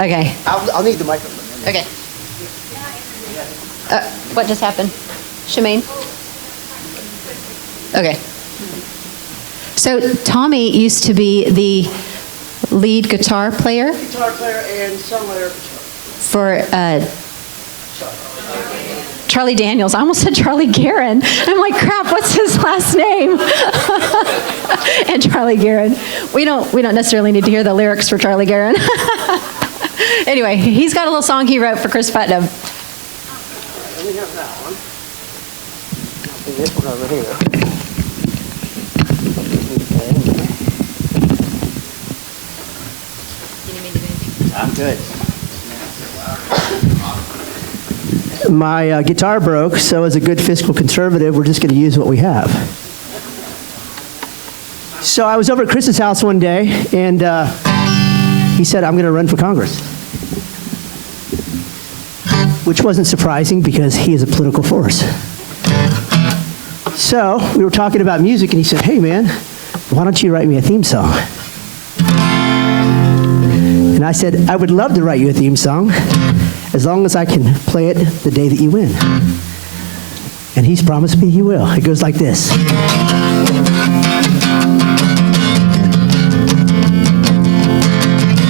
Okay. I'll need the microphone. Okay. What just happened? Shemaine? Okay. So Tommy used to be the lead guitar player Guitar player and songwriter for Charlie Daniels. I almost said Charlie Guerin. I'm like, crap, what's his last name? And Charlie Guerin. We don't necessarily need to hear the lyrics for Charlie Guerin. Anyway, he's got a little song he wrote for Chris Putnam. Let me have that one. I'll do this one over here. I'm good. My guitar broke, so as a good fiscal conservative, we're just going to use what we have. So I was over at Chris's house one day, and he said, I'm going to run for Congress. Which wasn't surprising because he is a political force. So we were talking about music, and he said, hey man, why don't you write me a theme song? And I said, I would love to write you a theme song as long as I can play it the day that you win. And he's promised me he will. It goes like this.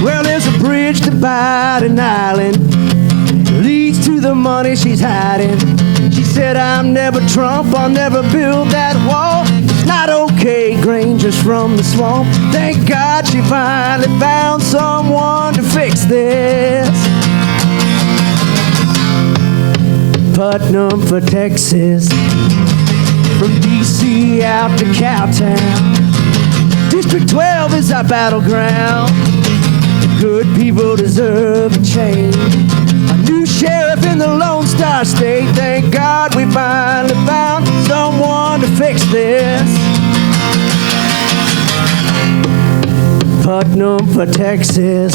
Well, there's a bridge dividing an island, leads to the money she's hiding. She said, I'm never Trump, I'll never build that wall. It's not okay, Granger's from the swamp. Thank God she finally found someone to fix this. Putnam for Texas, from D.C. out to Cowtown. District 12 is our battleground. The good people deserve a change. A new sheriff in the Lone Star State. Thank God we finally found someone to fix this. Putnam for Texas.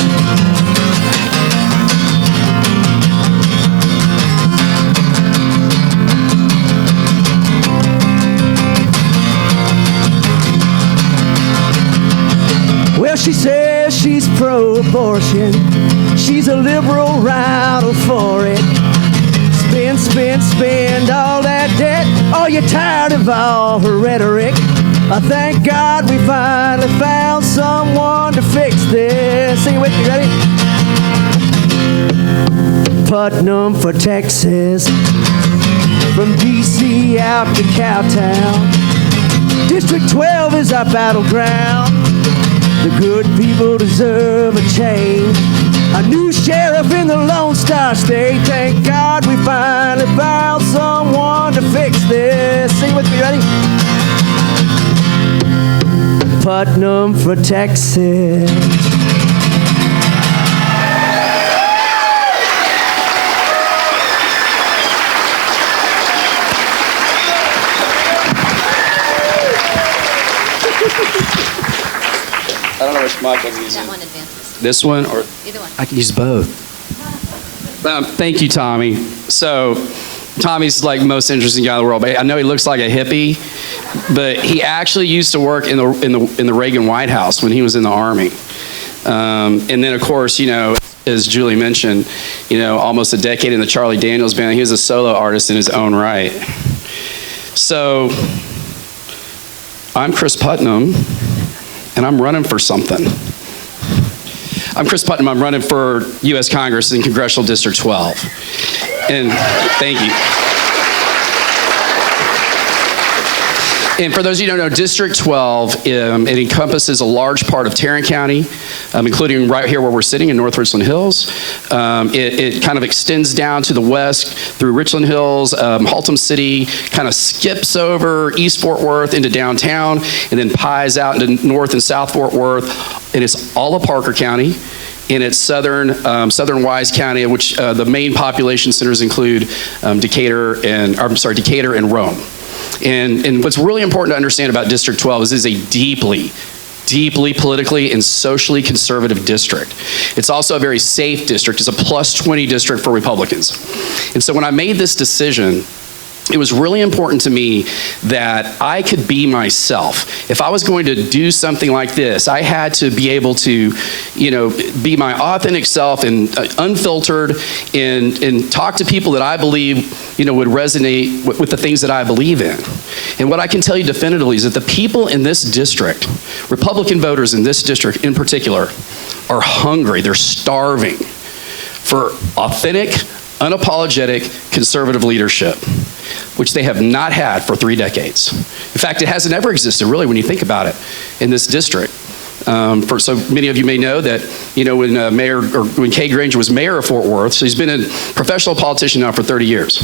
Well, she says she's pro-abortion. She's a liberal rider for it. Spend, spend, spend all that debt. Oh, you're tired of all her rhetoric. Thank God we finally found someone to fix this. Sing it with me, ready? Putnam for Texas, from D.C. out to Cowtown. District 12 is our battleground. The good people deserve a change. A new sheriff in the Lone Star State. Thank God we finally found someone to fix this. Sing with me, ready? Putnam for Texas. I don't know which mic I'm using. That one advances. This one or Either one. I can use both. Thank you, Tommy. So, Tommy's like the most interesting guy in the world. But I know he looks like a hippie, but he actually used to work in the Reagan White House when he was in the Army. And then, of course, you know, as Julie mentioned, you know, almost a decade in the Charlie Daniels Band. He was a solo artist in his own right. So, I'm Chris Putnam, and I'm running for something. I'm Chris Putnam. I'm running for U.S. Congress in Congressional District 12. And thank you. And for those of you who don't know, District 12, it encompasses a large part of Tarrant County, including right here where we're sitting in North Richland Hills. It kind of extends down to the west through Richland Hills, Haltom City, kind of skips over East Fort Worth into downtown, and then pies out into North and South Fort Worth. And it's all of Parker County. In its southern Wise County, which the main population centers include Decatur and Rome. And what's really important to understand about District 12 is it is a deeply politically and socially conservative district. It's also a very safe district. It's a +20 district for Republicans. And so when I made this decision it was really important to me that I could be myself. If I was going to do something like this, I had to be able to, be my authentic self and unfiltered and talk to people that I believe, would resonate with the things that I believe in. And what I can tell you definitively is that the people in this district, Republican voters in this district in particular, are hungry. They're starving for authentic, unapologetic, conservative leadership, which they have not had for 3 decades. In fact, it hasn't ever existed, really, when you think about it, in this district. So many of you may know that, when Kay Granger was mayor of Fort Worth, so he's been a professional politician now for 30 years.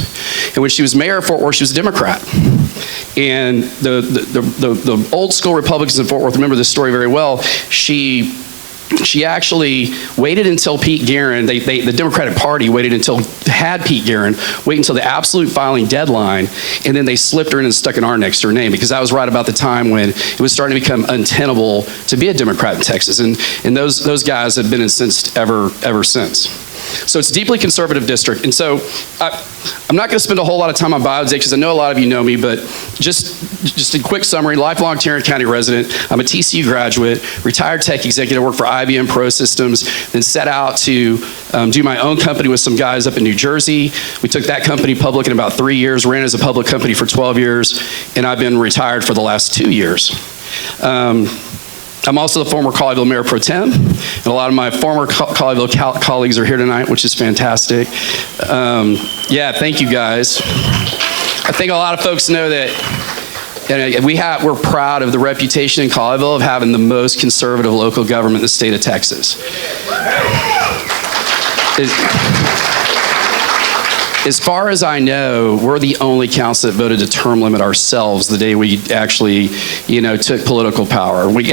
And when she was mayor of Fort Worth, she was a Democrat. And the old school Republicans in Fort Worth remember this story very well. She actually waited until Pete Guerin, the Democratic Party had Pete Guerin wait until the absolute filing deadline, and then they slipped her in and stuck an R next to her name, because that was right about the time when it was starting to become untenable to be a Democrat in Texas. And those guys have been incensed ever since. So it's a deeply conservative district. And so I'm not going to spend a whole lot of time on bio today, because I know a lot of you know me, but just a quick summary: lifelong Tarrant County resident. I'm a TCU graduate, retired tech executive, worked for IBM Pro Systems, then set out to do my own company with some guys up in New Jersey. We took that company public in about 3 years, ran as a public company for 12 years, and I've been retired for the last 2 years. I'm also the former Colleyville Mayor Pro Tem, and a lot of my former Colleyville colleagues are here tonight, which is fantastic. Thank you guys. I think a lot of folks know that we're proud of the reputation in Colleyville of having the most conservative local government in the state of Texas. As far as I know, we're the only council that voted to term limit ourselves the day we actually, took political power. We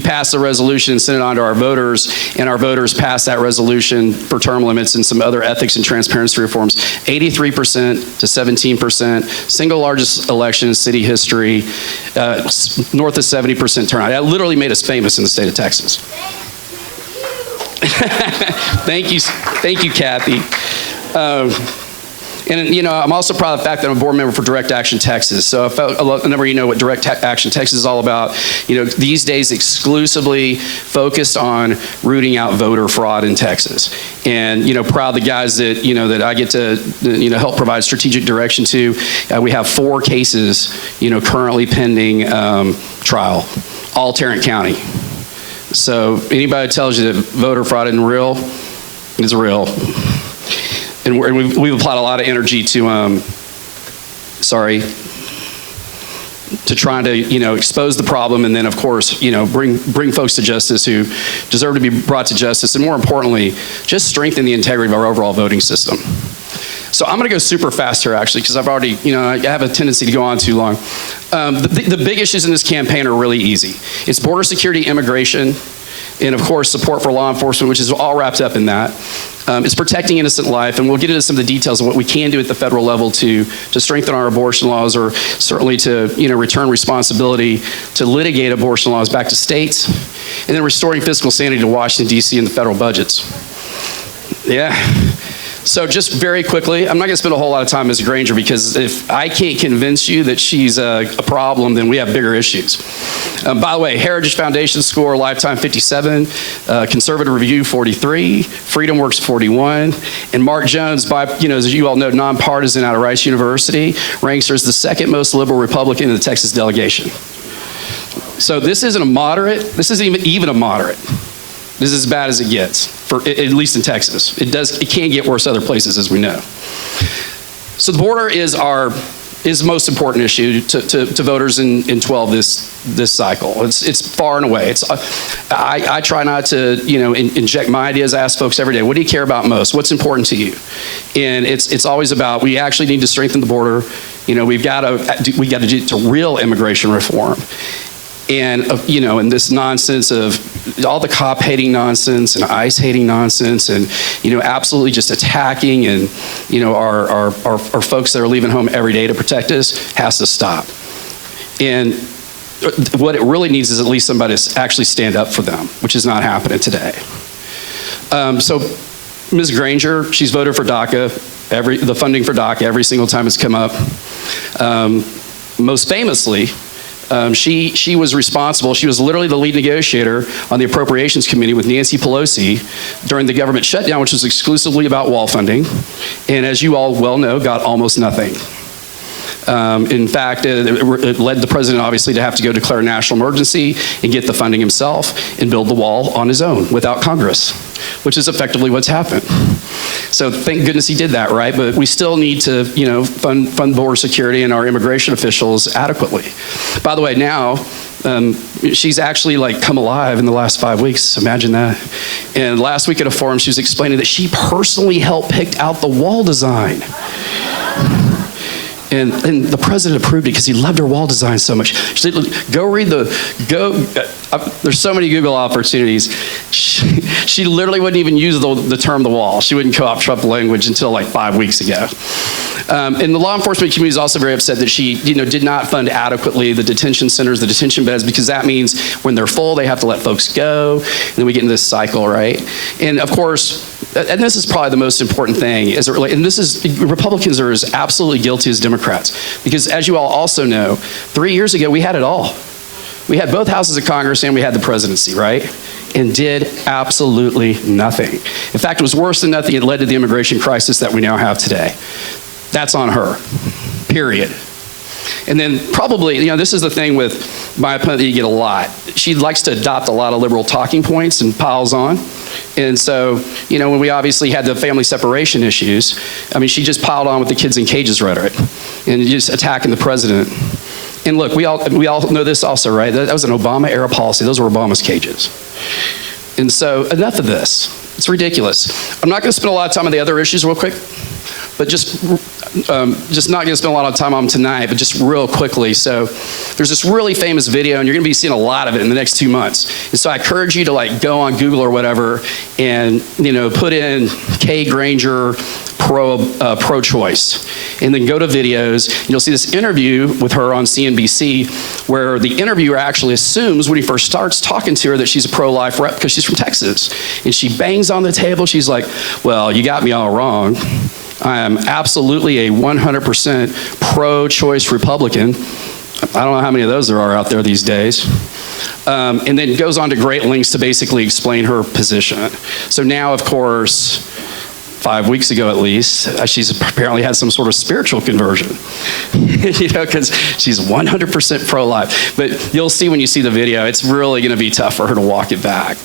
passed a resolution and sent it on to our voters, and our voters passed that resolution for term limits and some other ethics and transparency reforms, 83% to 17%, single largest election in city history, north of 70% turnout. That literally made us famous in the state of Texas. Thank you, Kathy. I'm also proud of the fact that I'm a board member for Direct Action Texas. So a number of you know what Direct Action Texas is all about. These days exclusively focused on rooting out voter fraud in Texas. And, proud of the guys that, that I get to, help provide strategic direction to. We have 4 cases, currently pending trial, all Tarrant County. So anybody that tells you that voter fraud isn't real, it's real. And we've applied a lot of energy to trying to, expose the problem, and then, of course, bring folks to justice who deserve to be brought to justice, and more importantly, just strengthen the integrity of our overall voting system. So I'm going to go super fast here, actually, because I've already, I have a tendency to go on too long. The big issues in this campaign are really easy. It's border security, immigration, and, of course, support for law enforcement, which is all wrapped up in that. It's protecting innocent life, and we'll get into some of the details of what we can do at the federal level to strengthen our abortion laws, or certainly to return responsibility to litigate abortion laws back to states, and then restoring fiscal sanity to Washington, D.C. and the federal budgets. Yeah. So just very quickly, I'm not going to spend a whole lot of time as Granger, because if I can't convince you that she's a problem, then we have bigger issues. By the way, Heritage Foundation score, Lifetime 57, Conservative Review 43, FreedomWorks 41, and Mark Jones, as you all know, nonpartisan out of Rice University, ranks her as the 2nd most liberal Republican in the Texas delegation. So this isn't a moderate. This isn't even a moderate. This is as bad as it gets, at least in Texas. It can get worse other places, as we know. So the border is the most important issue to voters in 12 this cycle. It's far and away. I try not to inject my ideas. I ask folks every day, what do you care about most? What's important to you? And it's always about, we actually need to strengthen the border. We got to do to real immigration reform. And, and this nonsense of all the cop-hating nonsense and ICE-hating nonsense, and, absolutely just attacking and, our folks that are leaving home every day to protect us has to stop. And what it really needs is at least somebody to actually stand up for them, which is not happening today. So Ms. Granger, she's voted for DACA, the funding for DACA every single time it's come up. Most famously, she was responsible. She was literally the lead negotiator on the Appropriations Committee with Nancy Pelosi during the government shutdown, which was exclusively about wall funding, and as you all well know, got almost nothing. In fact, it led the president obviously to have to go declare a national emergency and get the funding himself and build the wall on his own without Congress, which is effectively what's happened. So thank goodness he did that, right? But we still need to, fund border security and our immigration officials adequately. By the way, now, she's actually come alive in the last 5 weeks. Imagine that. And last week at a forum, she was explaining that she personally helped pick out the wall design. And the president approved it because he loved her wall design so much. She said, look, there's so many Google opportunities. She literally wouldn't even use the term the wall. She wouldn't co-opt Trump language until 5 weeks ago. And the law enforcement community is also very upset that she did not fund adequately the detention centers, the detention beds, because that means when they're full, they have to let folks go. And then we get into this cycle, right? And of course, and this is probably the most important thing, and this is, Republicans are as absolutely guilty as Democrats, because as you all also know, 3 years ago, we had it all. We had both houses of Congress and we had the presidency, right? And did absolutely nothing. In fact, it was worse than nothing. It led to the immigration crisis that we now have today. That's on her, period. And then probably, this is the thing with my opponent that you get a lot. She likes to adopt a lot of liberal talking points and piles on. And so, when we obviously had the family separation issues, she just piled on with the kids in cages rhetoric and just attacking the president. And look, we all know this also, right? That was an Obama-era policy. Those were Obama's cages. And so enough of this. It's ridiculous. I'm not going to spend a lot of time on the other issues real quick, but just not going to spend a lot of time on them tonight, but just real quickly. So there's this really famous video, and you're going to be seeing a lot of it in the next 2 months. And so I encourage you to go on Google or whatever and put in Kay Granger pro-choice, and then go to videos, and you'll see this interview with her on CNBC where the interviewer actually assumes when he first starts talking to her that she's a pro-life rep because she's from Texas. And she bangs on the table. She's like, well, you got me all wrong. I am absolutely a 100% pro-choice Republican. I don't know how many of those there are out there these days. And then goes on to great lengths to basically explain her position. So now, of course, 5 weeks ago at least, she's apparently had some sort of spiritual conversion, because she's 100% pro-life. But you'll see when you see the video, it's really going to be tough for her to walk it back.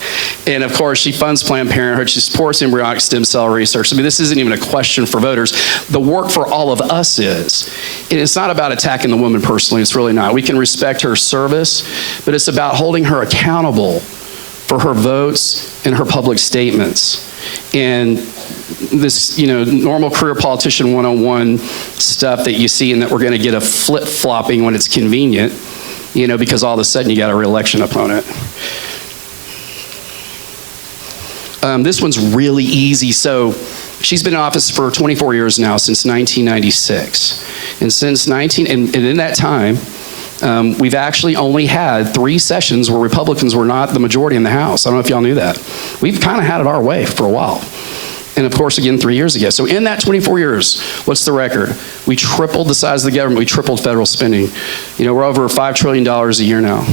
And of course, she funds Planned Parenthood. She supports embryonic stem cell research. This isn't even a question for voters. The work for all of us is. And it's not about attacking the woman personally. It's really not. We can respect her service, but it's about holding her accountable for her votes and her public statements. And this, normal career politician 101 stuff that you see, and that we're going to get a flip-flopping when it's convenient, because all of a sudden you got a re-election opponent. This one's really easy. So she's been in office for 24 years now, since 1996. And in that time, we've actually only had 3 sessions where Republicans were not the majority in the House. I don't know if y'all knew that. We've kind of had it our way for a while. And of course, again, 3 years ago. So in that 24 years, what's the record? We tripled the size of the government. We tripled federal spending. We're over $5 trillion a year now.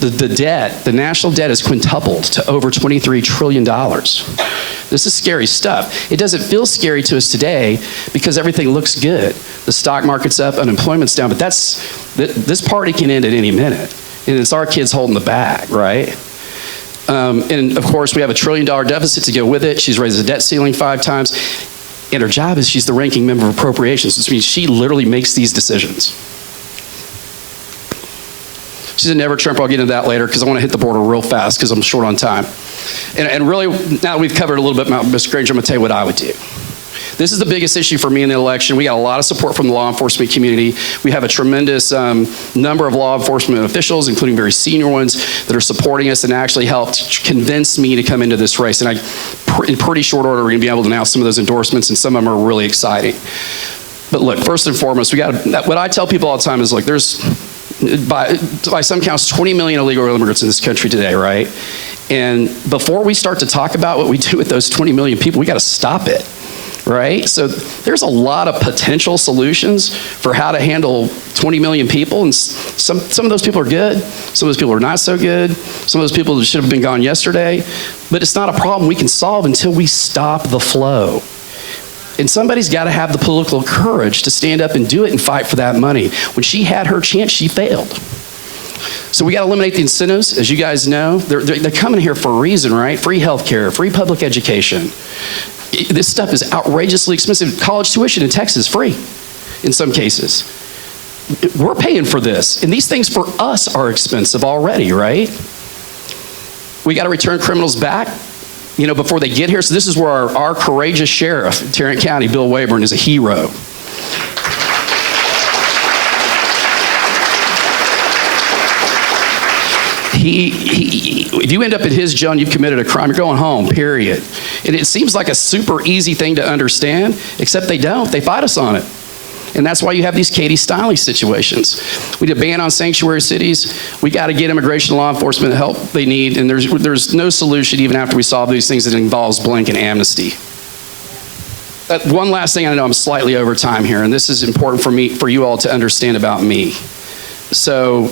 The debt, the national debt has quintupled to over $23 trillion. This is scary stuff. It doesn't feel scary to us today because everything looks good. The stock market's up, unemployment's down, but this party can end at any minute. And it's our kids holding the bag, right? And of course, we have a $1 trillion deficit to go with it. She's raised the debt ceiling 5 times. And her job is she's the ranking member of appropriations, which means she literally makes these decisions. She's a never Trumper. I'll get into that later because I want to hit the border real fast because I'm short on time. And really, now that we've covered a little bit about Ms. Granger, I'm going to tell you what I would do. This is the biggest issue for me in the election. We got a lot of support from the law enforcement community. We have a tremendous number of law enforcement officials, including very senior ones, that are supporting us and actually helped convince me to come into this race. And in pretty short order, we're going to be able to announce some of those endorsements, and some of them are really exciting. But look, first and foremost, what I tell people all the time is, look, there's, by some counts, 20 million illegal immigrants in this country today, right? And before we start to talk about what we do with those 20 million people, we got to stop it, right? So there's a lot of potential solutions for how to handle 20 million people, and some of those people are good, some of those people are not so good, some of those people should have been gone yesterday, but it's not a problem we can solve until we stop the flow. And somebody's got to have the political courage to stand up and do it and fight for that money. When she had her chance, she failed. So we got to eliminate the incentives. As you guys know, they're coming here for a reason, right? Free health care, free public education. This stuff is outrageously expensive. College tuition in Texas is free in some cases. We're paying for this. And these things for us are expensive already, right? We got to return criminals back, before they get here. So this is where our courageous sheriff in Tarrant County, Bill Wayburn, is a hero. If you end up in his jail and you've committed a crime, you're going home, period. And it seems like a super easy thing to understand, except they don't. They fight us on it. And that's why you have these Katie Stiley situations. We did a ban on sanctuary cities. We got to get immigration law enforcement the help they need, and there's no solution even after we solve these things that involves blanket amnesty. One last thing, I know I'm slightly over time here, and this is important for you all to understand about me. So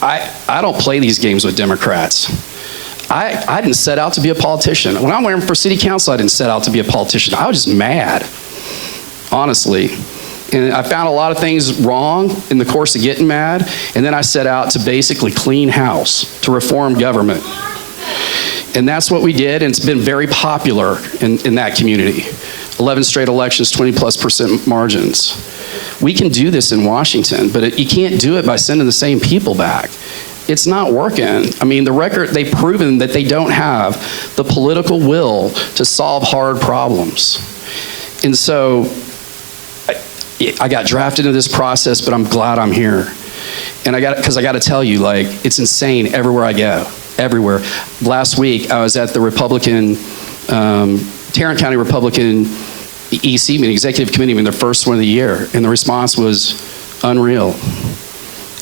I don't play these games with Democrats. I didn't set out to be a politician. When I went for city council, I didn't set out to be a politician. I was just mad, honestly. And I found a lot of things wrong in the course of getting mad, and then I set out to basically clean house, to reform government. And that's what we did, and it's been very popular in that community. 11 straight elections, 20+% margins. We can do this in Washington, but you can't do it by sending the same people back. It's not working. I mean, they've proven that they don't have the political will to solve hard problems. And so I got drafted into this process, but I'm glad I'm here. And because I got to tell you, it's insane everywhere I go, everywhere. Last week, I was at the Tarrant County Republican EC meeting, Executive Committee meeting, their first one of the year, and the response was unreal.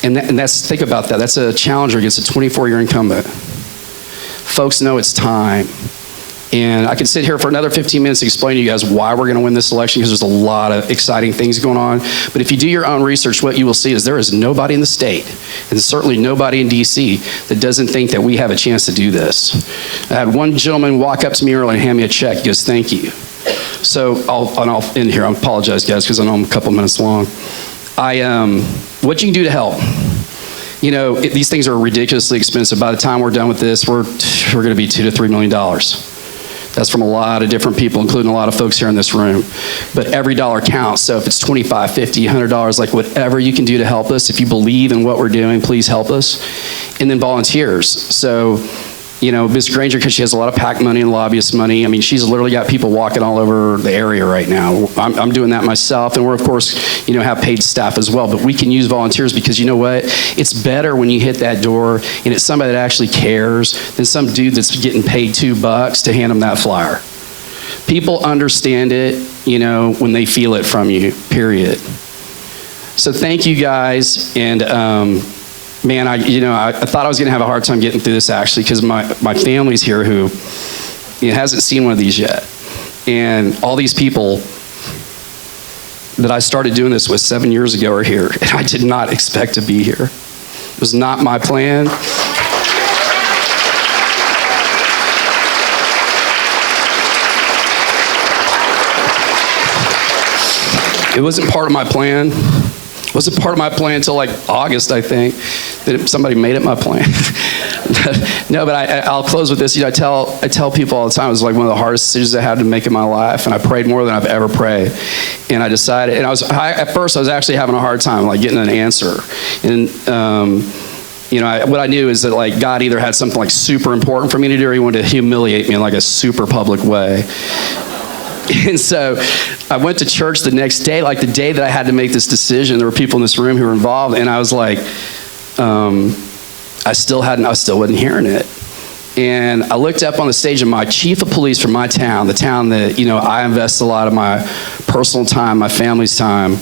And think about that. That's a challenger against a 24-year incumbent. Folks know it's time. And I could sit here for another 15 minutes and explain to you guys why we're going to win this election, because there's a lot of exciting things going on. But if you do your own research, what you will see is there is nobody in the state, and certainly nobody in D.C., that doesn't think that we have a chance to do this. I had one gentleman walk up to me earlier and hand me a check. He goes, "Thank you." So I'll end here. I apologize, guys, because I know I'm a couple minutes long. What you can do to help. These things are ridiculously expensive. By the time we're done with this, we're going to be $2 to $3 million. That's from a lot of different people, including a lot of folks here in this room. But every dollar counts. So if it's $25, $50, $100, whatever you can do to help us, if you believe in what we're doing, please help us. And then volunteers. So, Ms. Granger, because she has a lot of PAC money and lobbyist money, I mean, she's literally got people walking all over the area right now. I'm doing that myself, and we're, of course, have paid staff as well. But we can use volunteers because, you know what? It's better when you hit that door and it's somebody that actually cares than some dude that's getting paid $2 to hand them that flyer. People understand it, when they feel it from you, period. So thank you, guys, and man, I thought I was going to have a hard time getting through this, actually, because my family's here who hasn't seen one of these yet. And all these people that I started doing this with 7 years ago are here, and I did not expect to be here. It was not my plan. It wasn't part of my plan. It wasn't part of my plan until August, I think, that somebody made it my plan. No, but I'll close with this. I tell people all the time, it was one of the hardest decisions I had to make in my life, and I prayed more than I've ever prayed. And I decided, and at first I was actually having a hard time getting an answer. And what I knew is that God either had something super important for me to do, or he wanted to humiliate me in a super public way. And so I went to church the next day, the day that I had to make this decision. There were people in this room who were involved, and I was I still wasn't hearing it. And I looked up on the stage, and my chief of police from my town, the town that, I invest a lot of my personal time, my family's time,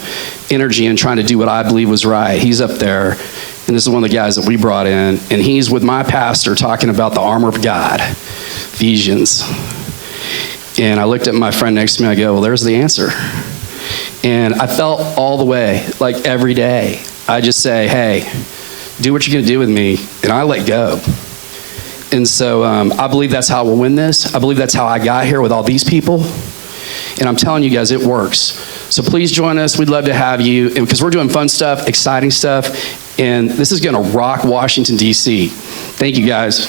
energy in trying to do what I believe was right. He's up there, And this is one of the guys that we brought in, and he's with my pastor talking about the armor of God, Ephesians. And I looked at my friend next to me, I go, well, there's the answer. And I felt all the way, like every day, I just say, hey, do what you're gonna do with me, and I let go. And so I believe that's how we'll win this. I believe that's how I got here with all these people. And I'm telling you guys, it works. So please join us. We'd love to have you, because we're doing fun stuff, exciting stuff, and this is gonna rock Washington, D.C. Thank you, guys.